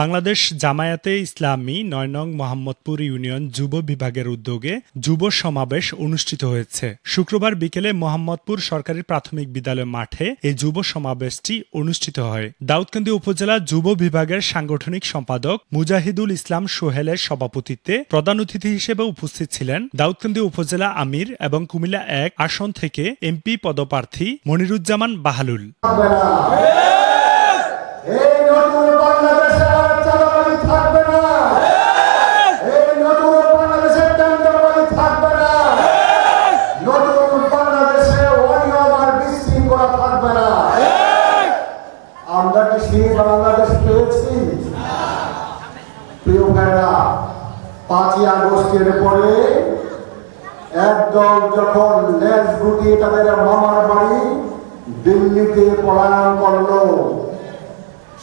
বাংলাদেশ জামায়াতে ইসলামী নয় নং মোহাম্মদপুর ইউনিয়ন যুব বিভাগের উদ্যোগে যুব সমাবেশ অনুষ্ঠিত হয়েছে। শুক্রবার বিকেলে মোহাম্মদপুর সরকারি প্রাথমিক বিদ্যালয় মাঠে এই যুব সমাবেশটি অনুষ্ঠিত হয়। দাউদকান্দি উপজেলা যুব বিভাগের সাংগঠনিক সম্পাদক মুজাহিদুল ইসলাম সোহেলের সভাপতিত্বে প্রধান অতিথি হিসেবে উপস্থিত ছিলেন দাউদকান্দি উপজেলা আমির এবং কুমিল্লা এক আসন থেকে এমপি পদপ্রার্থী মনিরুজ্জামান বাহালুল। পেয়েছি প্রিয় ভাইরা পাঁচই আগস্টের পরে একদল যখন লেজ গুটিয়ে তাদের মামার বাড়ি দিল্লিতে পলায়ন করল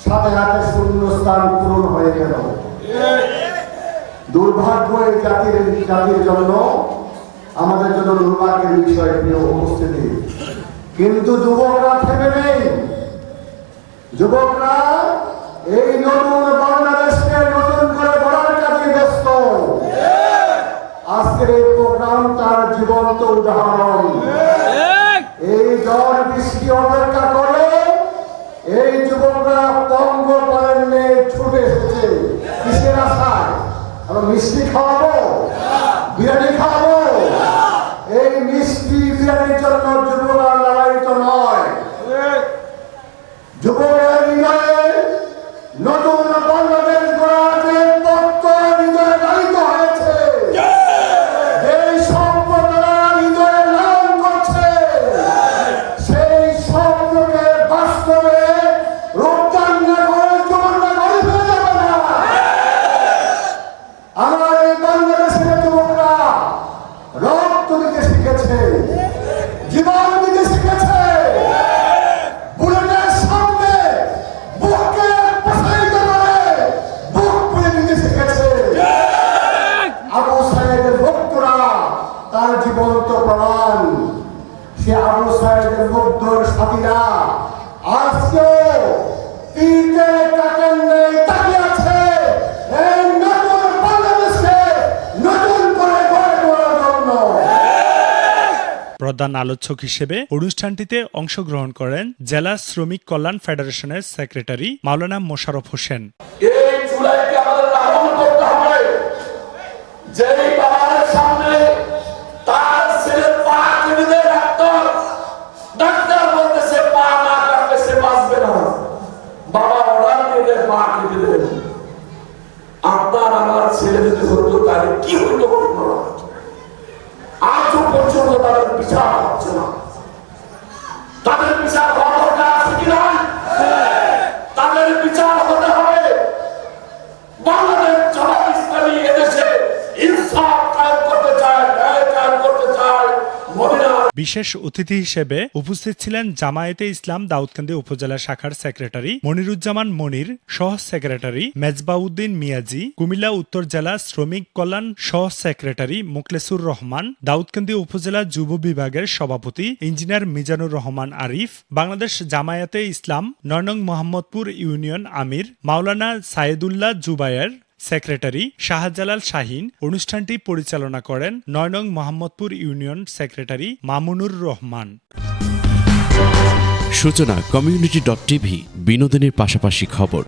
সাথে সাথে শূন্যস্থান পূরণ হয়ে গেল দুর্ভাগ্য এই জাতির জাতির জন্য আমাদের জন্য দুর্ভাগ্যের বিষয় প্রিয় উপস্থিতি কিন্তু যুবকরা থেমে নেই যুবকরা তার জীবন্ত উদাহরণ এই জ্বর বৃষ্টি অপেক্ষা করে এই যুবকরা পঙ্গ পয়েন্টে ছুটে এসেছে। কিসের আশায়? আমরা মিষ্টি খাওয়াবো? বিরিয়ানি খাওয়াবো? প্রমাণ সে আবু সাহেবের মুগ্ধর সাথীরা আজকেও তিনটে কাকের নেই তাকিয়ে আছে এই নতুন বাংলাদেশকে নতুন করে গড়ে তোলার জন্য। প্রধান আলোচক হিসেবে অনুষ্ঠানটিতে অংশগ্রহণ করেন জেলা শ্রমিক কল্যাণ ফেডারেশনের সেক্রেটারি মাওলানা মোশারফ হোসেন। এই জুলাইকে আমাদের লালন করতে হবে। যেই ডাক্তার বলতেছে, পা না কাটলে সে বাঁচবে না। বাবা অর্ডার দিয়ে পা কেটে দেবে আপনার আমার ছেলে যদি হতো, তাহলে কি হইতো বিশেষ অতিথি হিসেবে উপস্থিত ছিলেন জামায়াতে ইসলাম দাউদকান্দি উপজেলা শাখার সেক্রেটারি মনিরুজ্জামান মনির, সহ সেক্রেটারি মেজবাউদ্দিন মিয়াজি, কুমিল্লা উত্তর জেলা শ্রমিক কল্যাণ সহ সেক্রেটারি মুকলেসুর রহমান, দাউদকান্দি উপজেলা যুব বিভাগের সভাপতি ইঞ্জিনিয়ার মিজানুর রহমান আরিফ, বাংলাদেশ জামায়াতে ইসলাম নয় নং মোহাম্মদপুর ইউনিয়ন আমির, মাওলানা সায়েদুল্লাহ জুবায়ের সেক্রেটারি শাহজালাল শাহিন অনুষ্ঠানটি পরিচালনা করেন নয়নং Mohammadpur union secretary Mamunur Rahman. Suchona community dot TV বিনোদনের পাশাপাশি খবর।